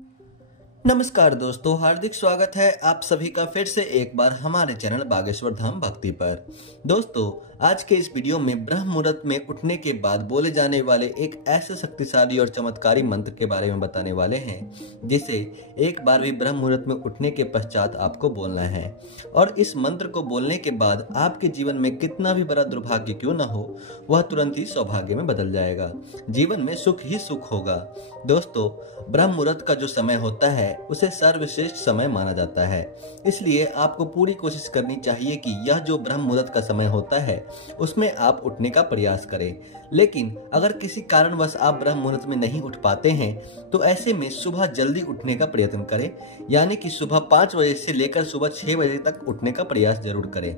नमस्कार दोस्तों, हार्दिक स्वागत है आप सभी का फिर से एक बार हमारे चैनल बागेश्वर धाम भक्ति पर। दोस्तों, आज के इस वीडियो में ब्रह्म मुहूर्त में उठने के बाद बोले जाने वाले एक ऐसे शक्तिशाली और चमत्कारी मंत्र के बारे में बताने वाले हैं जिसे एक बार भी ब्रह्म मुहूर्त में उठने के पश्चात आपको बोलना है। और इस मंत्र को बोलने के बाद आपके जीवन में कितना भी बड़ा दुर्भाग्य क्यों न हो, वह तुरंत ही सौभाग्य में बदल जाएगा। जीवन में सुख ही सुख होगा। दोस्तों, ब्रह्म मुहूर्त का जो समय होता है उसे सर्वश्रेष्ठ समय माना जाता है, इसलिए आपको पूरी कोशिश करनी चाहिए कि यह जो ब्रह्म मुहूर्त का समय होता है उसमें आप उठने का प्रयास करें। लेकिन अगर किसी कारणवश आप ब्रह्म मुहूर्त में नहीं उठ पाते हैं तो ऐसे में सुबह जल्दी उठने का प्रयत्न करें, यानी कि सुबह 5 बजे से लेकर सुबह 6 बजे तक उठने का प्रयास जरूर करें।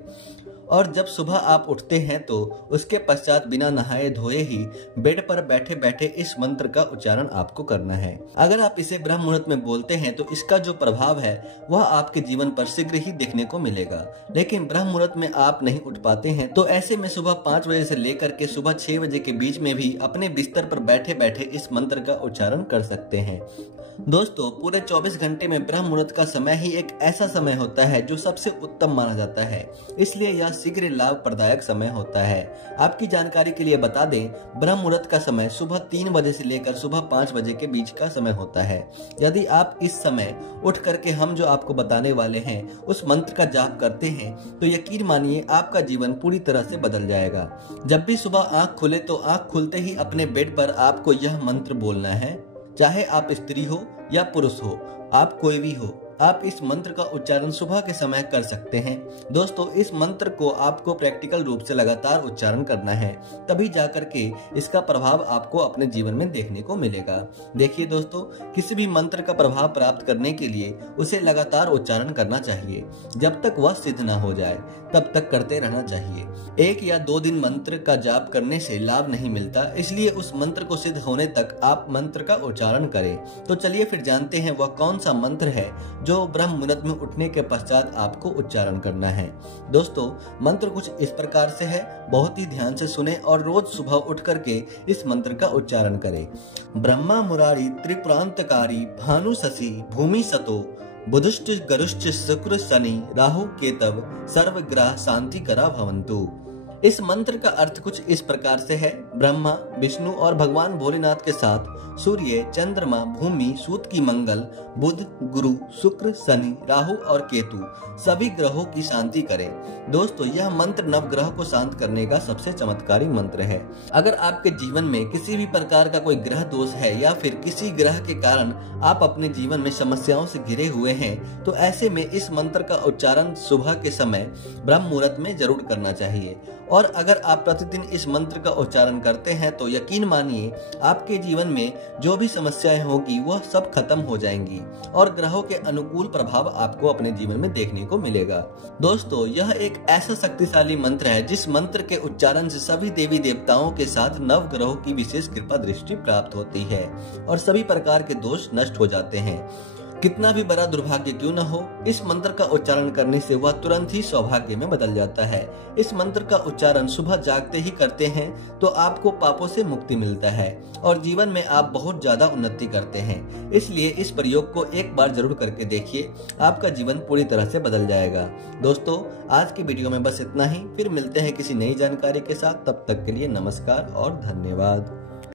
और जब सुबह आप उठते हैं तो उसके पश्चात बिना नहाए धोए ही बेड पर बैठे बैठे इस मंत्र का उच्चारण आपको करना है। अगर आप इसे ब्रह्म मुहूर्त में बोलते हैं तो इसका जो प्रभाव है वह आपके जीवन पर शीघ्र ही देखने को मिलेगा। लेकिन ब्रह्म मुहूर्त में आप नहीं उठ पाते हैं तो ऐसे में सुबह 5 बजे से लेकर के सुबह 6 बजे के बीच में भी अपने बिस्तर पर बैठे बैठे इस मंत्र का उच्चारण कर सकते हैं। दोस्तों, पूरे 24 घंटे में ब्रह्म मुहूर्त का समय ही एक ऐसा समय होता है जो सबसे उत्तम माना जाता है, इसलिए यह शीघ्र लाभ प्रदायक समय होता है। आपकी जानकारी के लिए बता दें, ब्रह्म मुहूर्त का समय सुबह 3 बजे से लेकर सुबह 5 बजे के बीच का समय होता है। यदि आप इस समय उठ करके हम जो आपको बताने वाले हैं उस मंत्र का जाप करते हैं तो यकीन मानिए आपका जीवन पूरी तरह से बदल जाएगा। जब भी सुबह आंख खुले तो आंख खुलते ही अपने बेड पर आपको यह मंत्र बोलना है, चाहे आप स्त्री हो या पुरुष हो, आप कोई भी हो, आप इस मंत्र का उच्चारण सुबह के समय कर सकते हैं। दोस्तों, इस मंत्र को आपको प्रैक्टिकल रूप से लगातार उच्चारण करना है, तभी जाकर के इसका प्रभाव आपको अपने जीवन में देखने को मिलेगा। देखिए दोस्तों, किसी भी मंत्र का प्रभाव प्राप्त करने के लिए उसे लगातार उच्चारण करना चाहिए। जब तक वह सिद्ध न हो जाए तब तक करते रहना चाहिए। 1 या 2 दिन मंत्र का जाप करने से लाभ नहीं मिलता, इसलिए उस मंत्र को सिद्ध होने तक आप मंत्र का उच्चारण करें। तो चलिए फिर जानते हैं वह कौन सा मंत्र है जो ब्रह्म मुहूर्त में उठने के पश्चात आपको उच्चारण करना है। दोस्तों, मंत्र कुछ इस प्रकार से है, बहुत ही ध्यान से सुने और रोज सुबह उठ करके इस मंत्र का उच्चारण करें। ब्रह्मा मुरारी त्रिपुरांतकारी भानु शशि भूमि सतो बुधुश्च गरुश्च शुक्र शनि राहु केतव सर्व ग्रह शांति करा भवन्तु। इस मंत्र का अर्थ कुछ इस प्रकार से है। ब्रह्मा, विष्णु और भगवान भोलेनाथ के साथ सूर्य, चंद्रमा, भूमि, सूत की मंगल, बुध, गुरु, शुक्र, शनि, राहु और केतु सभी ग्रहों की शांति करें। दोस्तों, यह मंत्र नवग्रह को शांत करने का सबसे चमत्कारी मंत्र है। अगर आपके जीवन में किसी भी प्रकार का कोई ग्रह दोष है या फिर किसी ग्रह के कारण आप अपने जीवन में समस्याओं से घिरे हुए हैं तो ऐसे में इस मंत्र का उच्चारण सुबह के समय ब्रह्म मुहूर्त में जरूर करना चाहिए। और अगर आप प्रतिदिन इस मंत्र का उच्चारण करते हैं तो यकीन मानिए आपके जीवन में जो भी समस्याएं होगी वह सब खत्म हो जाएंगी और ग्रहों के अनुकूल प्रभाव आपको अपने जीवन में देखने को मिलेगा। दोस्तों, यह एक ऐसा शक्तिशाली मंत्र है जिस मंत्र के उच्चारण से सभी देवी देवताओं के साथ नव ग्रहों की विशेष कृपा दृष्टि प्राप्त होती है और सभी प्रकार के दोष नष्ट हो जाते हैं। कितना भी बड़ा दुर्भाग्य क्यों न हो, इस मंत्र का उच्चारण करने से वह तुरंत ही सौभाग्य में बदल जाता है। इस मंत्र का उच्चारण सुबह जागते ही करते हैं तो आपको पापों से मुक्ति मिलता है और जीवन में आप बहुत ज्यादा उन्नति करते हैं। इसलिए इस प्रयोग को एक बार जरूर करके देखिए, आपका जीवन पूरी तरह से बदल जाएगा। दोस्तों, आज की वीडियो में बस इतना ही। फिर मिलते हैं किसी नई जानकारी के साथ, तब तक के लिए नमस्कार और धन्यवाद।